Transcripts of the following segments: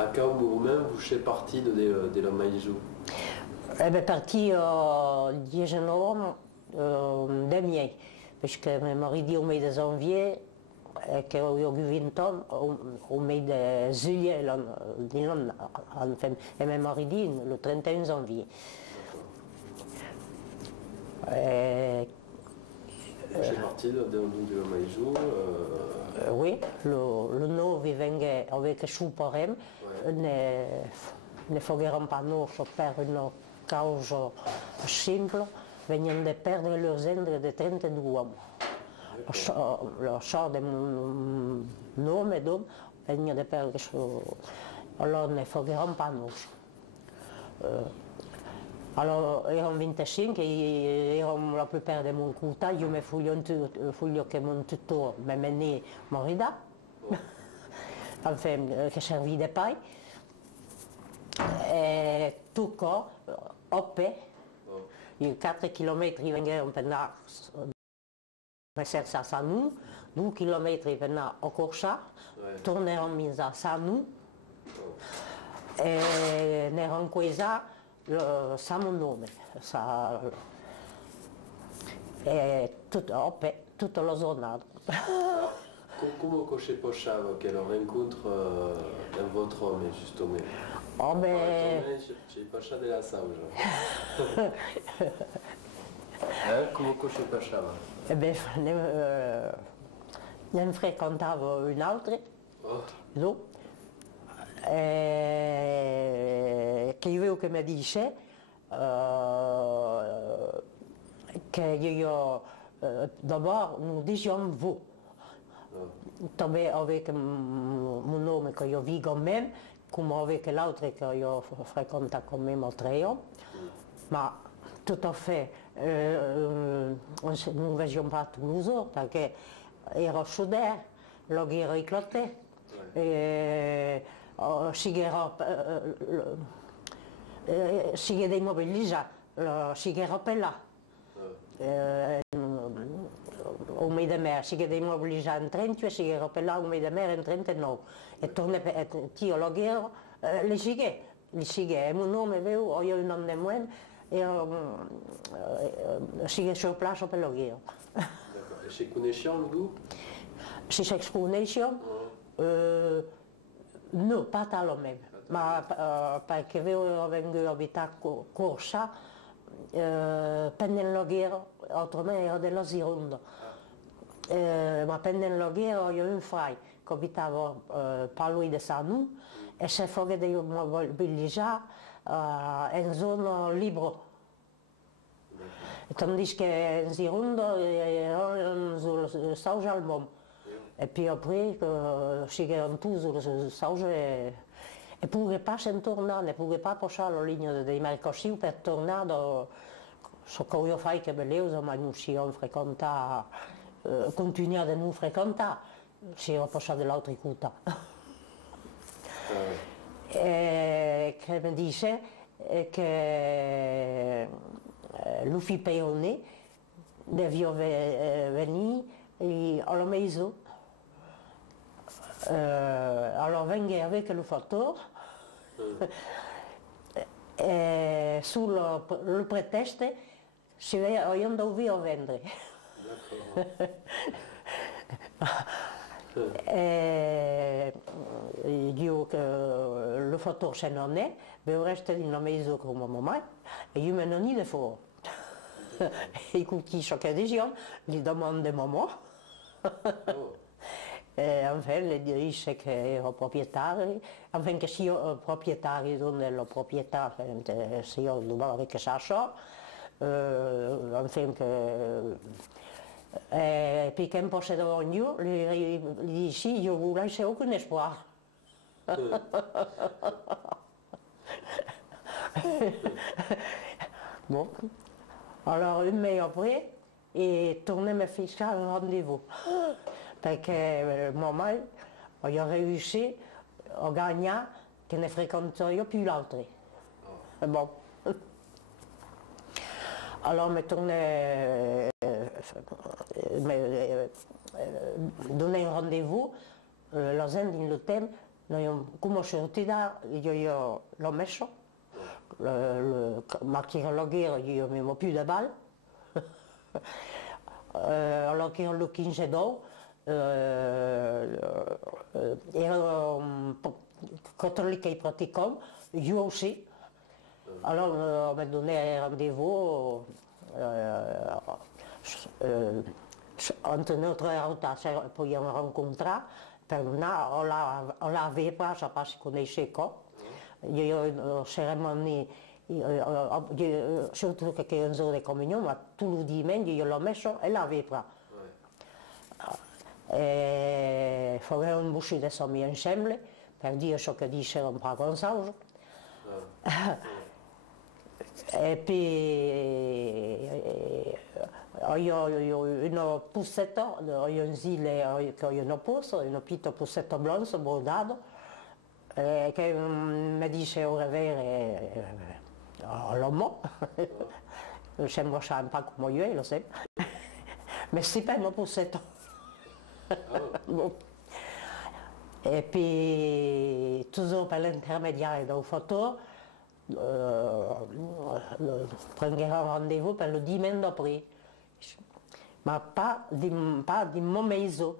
À quel moment vous êtes parti de la Maïzou? Je parti le 10 novembre 2000, parce que je suis dit au mois de janvier, et que j'ai eu 20 ans, au mois de juillet, et je suis dit le 31 janvier. Vous êtes parti de la Maïzou? Oui, le nouveau venait avec Chouparem, ne fogueron pas nous per une cause simple, venaient de perdre leurs gendres de 32 hommes. Le sort de mon nom et d'homme venait de perdre, alors ne fogueron pas nous. Alors, erano 25 e erano la plupart de mon quota, io mi voglio che mon tutto mi meni morida, enfin, che servì de paille, e tutto, oppe, 4 km vengono per andare a Sanou, 2 km per andare a Corsa, torneremo a Sanou, e ne erano quesa sa mon nome, tutto lo giornato. Comment vous pensez qu'elle rencontre votre homme, justement? Oh ben... Je n'ai pas de la sauge. Comment vous pensez? Eh bien, ne fréquentavo une autre, che io che mi dice che io d'abord nous disions vous. Tombé avec mon nome che io vi quand même, come avec l'autre che io fréquente quand même au Tréon, ma tout à fait, nous ne vediamo pas tous les jours, perché ero soudain, la guerre éclatait. Sigue de immobilizzare, sigue là. Un mese de mer, sigue de immobilizzare in 30 e sigue là un mese de mer in 39. E torna per tio la guerra, li sigue, è un nome vero, ho io un nome di me, e sigue sur place per la guerra. D'accord. Et chez Connexion, vous? Si c'est Connexion, no, pas talmente, ma perché io vengo a abitare a Corsa, pendant la guerra, autrement ero della Gironda, ma pendant la guerra io un frère che abitava pas loin de Sanou e si è di mobilizzare in zona libera. Tandis che in Gironda erano sul sauge allemand. Et puis après, chegavano tous sul sauge e ne pouvait pas s'en tornare, ne pouvait pas passare la ligne dei Mercossi per tornare da ce che io fai che bello, ma non si frequenta, continuare a non frequentare, si era passato dall'altra quota. E che mi dice che l'ufficio Peone devia venire alla maison. Alors venga avec le facteur et sous le prétexte si io dovevo vendere. Io le facteur se non è, devo restare nella maison con ma mamma e io me non ne fuori. Écoute, chaque décision, gli domande maman. Enfin, le dice che ero proprietario, enfin che sia proprietario della proprietà, se io dovevo avere che sa, enfin che puis quand possédavo io, gli dissi, io voulais laisser aucun espoir. Bon, alors un mois après, il tournait me fixer un rendez-vous. Perché mamma aveva réussi a gagner che ne fréquentais più l'altro. Bon. Alors mi tournai donner un rendez-vous, la gente in l'hôtel come sono sortita, io l'ho messo, ma che lo ghiro io mi ho più da balle, allora che lo 15 d'oro, catholique pratiquant, io aussi. Alors on m'a donné un rendez-vous entre notre route pour y rencontrer. On l'avait pas, je ne sais pas si vous connaissez quoi. Il y a eu une cérémonie, surtout qu'il y a un jour de communion, mais tout le dimanche, il y a le méchant et l'avait pas. E fare un buscio di sommi insieme per dire ciò che dice un po' Gonzalo. E poi io ho una pussetta, ho un zile che ho una pussa, un piccolo pussetto bronzo bordato che mi dice ora vero l'uomo, sembra un po' come io, lo so, ma si per un pussetto. E poi toujours per l'intermédiaire del photo prenderò rendez-vous per le dimanche d'après, ma pas di Montmaison,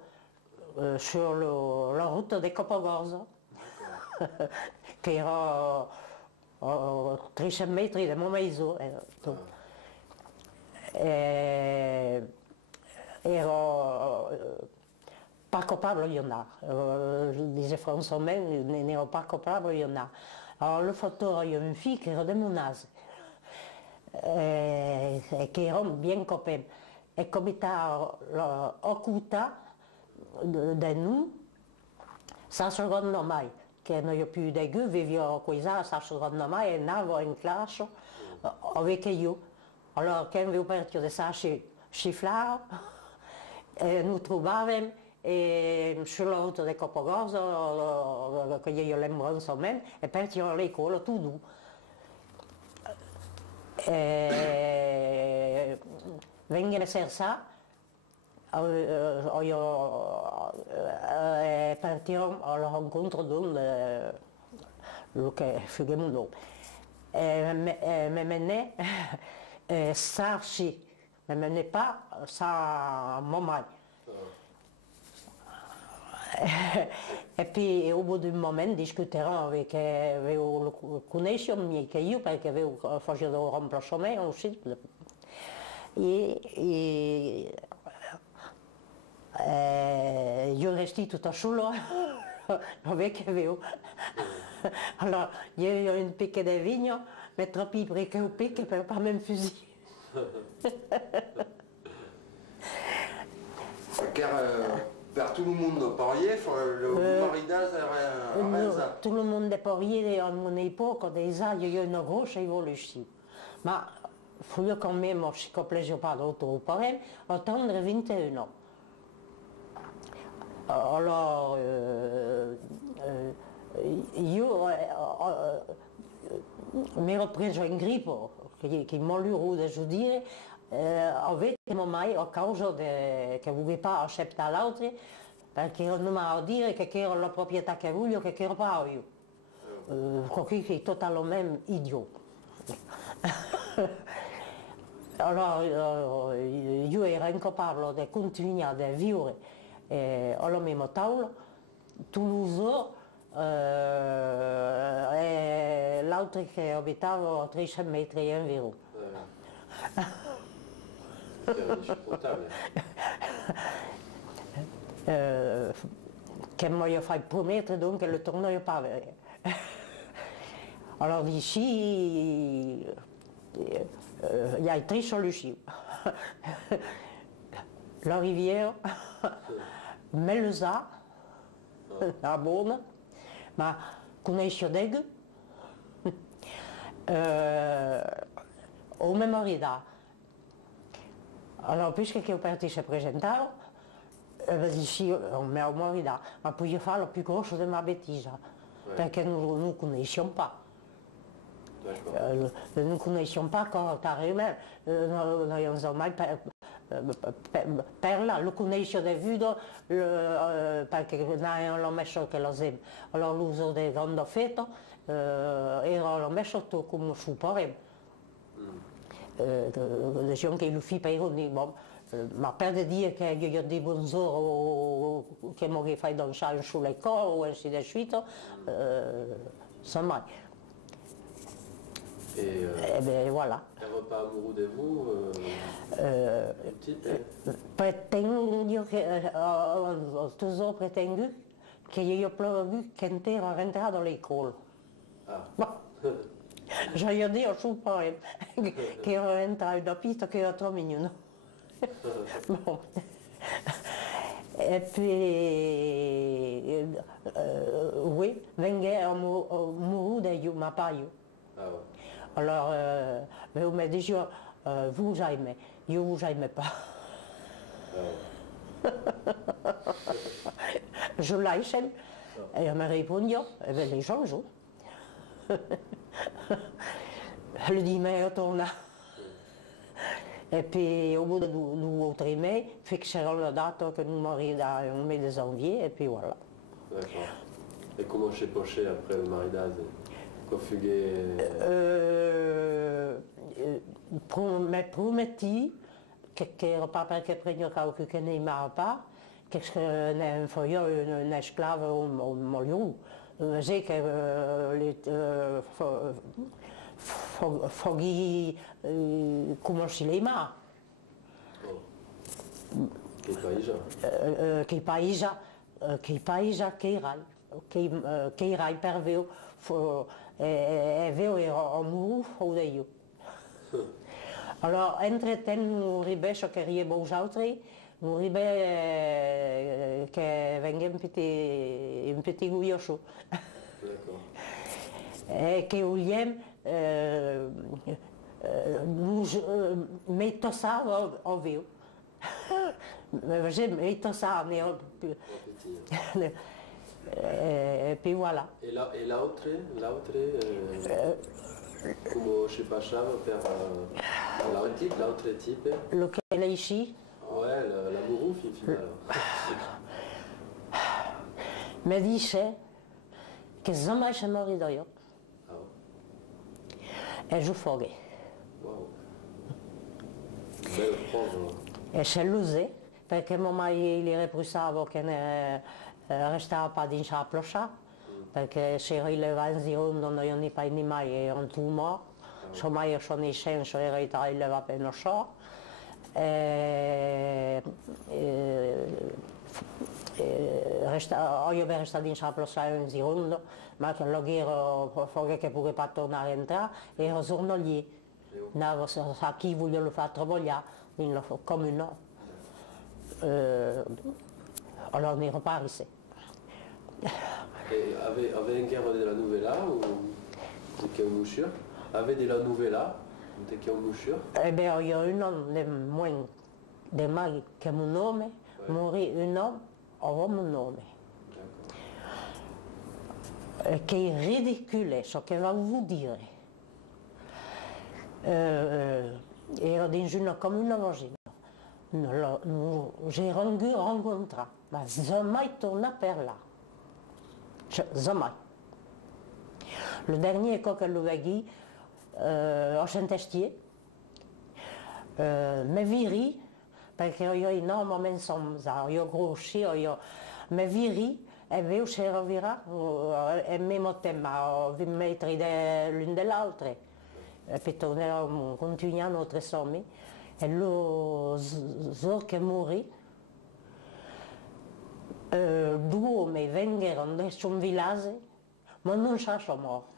sur la route de Copagorza, che era a 300 metri da Montmaison. Ero pas capable de y en avoir. Je disais François même, n'était pas capable de y en avoir. Alors le photo, il y a une fille qui era de mon âge, qui era bien copaine. Et comme il était occulta de nous, sa seconde mai, che non è più di più, viveva qui, sa seconda mai, e andava in classe avec io. Alors quand vi partito di sa ciflare, nous trouvavamo sulla route di Copagorza, che io lembranza même, e partiamo all'école tout doux. Vengono a Sersa, partiamo alla rencontre d'un che fughiamo dopo. Mi menait Sarchi, mais menait pas sans maman. E poi au bout d'un moment discuterò avec avevo conosciuto che io perché avevo fatto un remplacement aussi io resti tutta sola avec avevo allora io ho un picco di vigno mais troppo préoccupé per pas même fusil. Car per tout le monde parier, le mariage era Tout le monde parier à mon époque, déjà il y a eu une grosse évolution. Mais il faut quand même, je ne plaisir pas d'autres pareil, attendre 21 ans. Alors, io mi ero preso in grippo, che molluro da giudire, avete mai a causa che non volevo pas accettare l'altro, perché non mi ha dire che era la proprietà che voglio, che era pas io. Quello che è totalement idiot. Allora, io ero incapabile di continuare a vivere alla mesma tavola, Toulouse, e l'altro che abitava a 300 metri environ. C'est insupportable. Che mi ha fatto promettere donc che le tornerai pas. Alors ici, il y a trois solutions. La rivière, Melza, la Bonne, ma conosco Deg, o Memorida. Alors, puisque che parti si presentava, ici, on met au Memorida, ma pouvait faire la plus grosse de ma bêtise, perché nous ne connaissions pas. Nous ne connaissions pas quand carrément, nous n'avions jamais per là lo conosco da vedo perché non l'ho messo che lo sempre allora l'uso di quando fetto e l'ho messo come supporre diciamo che lo fi per ma per dire che io ho dei buongiorno che mi fai danzare sulle cose o ainsi de suite insomma Et ben voilà. un repas amoureux de vous, type, Pretendo che, ho toujours pretendu che io pleurovu che ero entrato all'école. Ah. Ma, j'allais dire super che ero entrato da pista che era troppo mignon. Bon. Et puis, oui, venga amoureux de io, ma pas io. Ah ouais. Alors, on m'a dit, vous aimez, je ne vous aime pas. Ah ouais. Je lâche, et elle m'a répondu, eh bien, les gens jouent. Le dimanche, on tourne. Et puis, au bout de 2 ou 3 mois, fixerons la date que nous marions au mois de janvier, et puis voilà. D'accord. Et comment s'est poché après le mariage? Configué. Mi prometti che ero pas perché prendo causa che ne ma pas che ne io un esclave o molio zeker foghi come si le ma che paisa che irai per veo è vero ero amoureux o de io. Alors, entre-temps, nous arrivons che riebo aux autres, nous arrivons che venga un petit gouilloscio. D'accord. E che vogliamo, nous mettons ça au vieux. Mettons ça, mais et puis voilà. Et l'autre, come si passava per l'autre type? Lo che è ici, Ouais, l'amoureux final. mi dice che jamais je morirò io. Ah ouais. E je ferai. Wow. Belle preuve. E se l'usé, perché mamma gli reprisava che ne restava pas din sa ploscia, perché se rileva in girondo non ne pas ni mai e un tumor, insomma io sono in senso in realtà il va per non so. Io per restare in sa ploscia in girondo, ma che lo ero fuori che pure pas tornare a entrare, e ero torno lì, non sa chi voglio lo fare travagliare, come no. Alors on est reparti. Et avait une guerre de la Nouvella ou t'es qu'un mouchure? Avait de la Nouvella ou t'es qu'un mouchure? Eh bien, il y a un homme de moins de mal que mon nome, mourit un homme, avrà mon nome. Che è ridicule, so che va vous dire. Ero in una comune vagina. J'ai rencontré, ma jamais tourné per là. Jamais. Le dernier coup que l'ai vu, à Saint-Estier, me viri, perché io enormemente sono grossi, me viri e vedo se rovira, e mi mettevo a 20 metri l'un dell'altra, e poi tornerò, continuiamo notre sommi, e lo giorno che morì, 2 uomini vennero da un villaggio, ma non sono morti.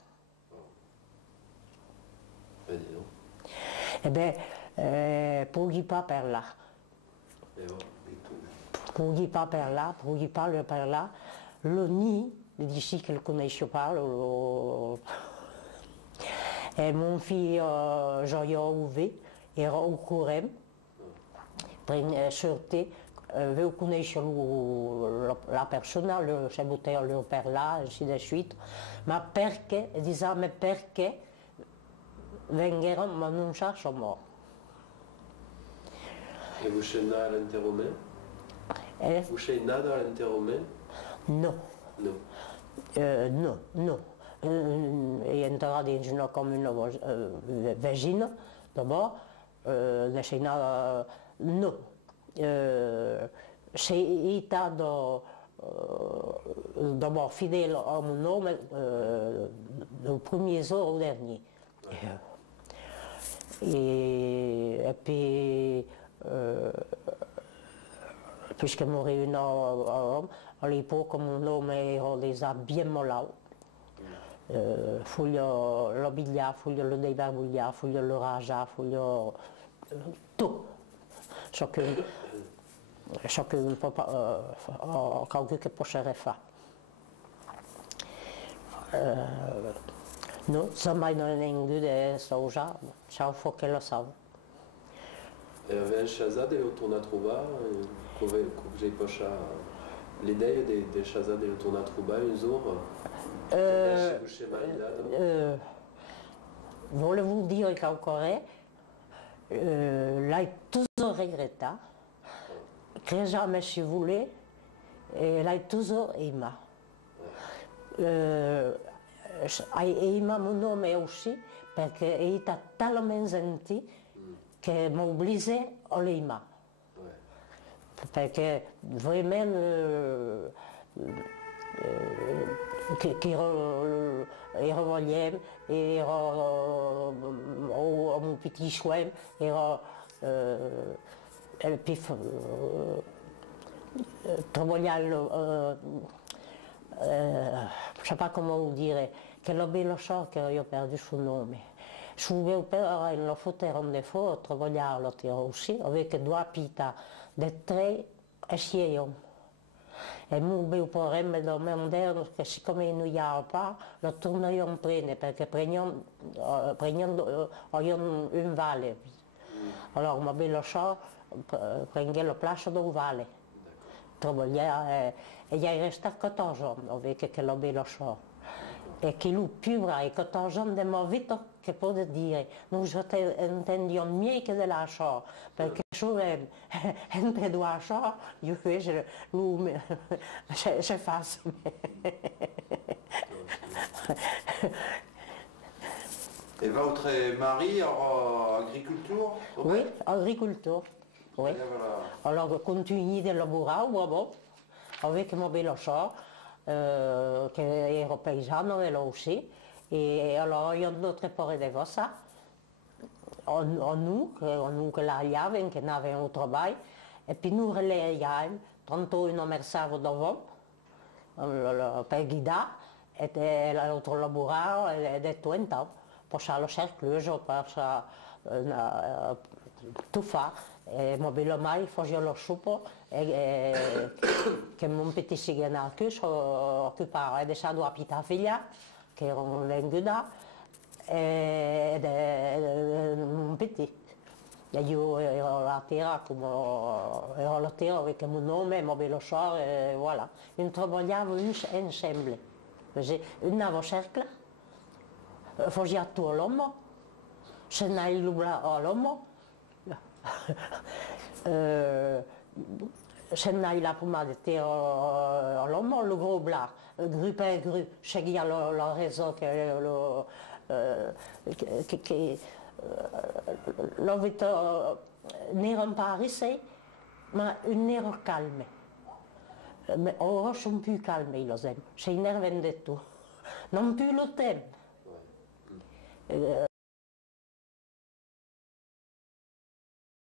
Eh bien, pugui pas per là. Pugui pas per là, pugui pas per là. Le nid, d'ici che le conosco pas, e mon figlio Gioia Uve era au courant, sorti, avevo conosciuto la persona, le saboteo per là, ainsi de suite, ma perché, diciamo perché vennero, ma non sono morti. Et vous chez à l'enterrement? Eh? Vous chez nada à l'enterrement? No, Non. no, no. È entrata in una comune vicina, d'abord, no. Sei stato d'abord fidèle à mon nom le premier jour au dernier. Et puis, puisque mon réunion à l'époque, mon homme era déjà bien malade. Voglio l'abbigliare, voglio le débarbouiller, voglio le rager, voglio tout. Chacun peut quelqu'un che potrebbe fare. No, jamais non è in sto già, ciao faut che lo sa. Et avait un chazad et le tourna trouba, que j'ai pas l'idée des chazad et le tourna trouba un jour. Chez Marida. Volevo dire qu'ancora l'hai toujours regretté, que jamais si voulais, et l'hai toujours aimé. Hai aimé mon nome aussi perché è talmente senti che mi obbligeait à l'aimer. Perché vraiment che vogliamo, era mon petit chouette, era puis travaillare, je ne sais pas comment vous dire, che la bella cosa che io ho perdu il nome. Su mio père, il fauteuil rendait fort, travaillare aussi, avec due pita de tre e 6 hommes. E mio padre mi domandava che siccome non gli pas, lo torniamo a prendere perché prendiamo un vale. Allora ma bella cosa, prendeva la place del vale. Travaillare e gli resta 14 anni avec quella bella cosa. E che lui più bravo, 14 anni di mia vita, che può dire, non intendiamo mica della cosa, perché solo entre due cose, io invece lui c'est facile. Et votre mari en agriculture? Oui, agriculteur. Oui. Alors, continue de lavorare, bravo, avec ma bella cosa. Che ero paesano veloce e allora io non preparavo ça a nous che lavoravamo, che non avevamo lavoro e poi noi relaiamo, tanto io mersavo davanti per guidare e l'altro lavorare ed è tutto, passare la cerclusa, passare tutto fare. E ma bella mai faceva la suppa che mon petit ciganato occupava e adesso due pita figlia che erano venuta ed mon petit e io ero la terra come ero la terra avec mon nome ma bella soeur e voilà noi lavoriamo insieme una cercla faceva tutto l'uomo se ne hai l'uomo se n'hai la pomade te all'uomo le gros blanc, gru per gru, seguia la raison che l'ho visto nero in Parigi, ma un nero calme. Ora sono più calmi, lo sai, si innervano di tutto, non più lo tempo.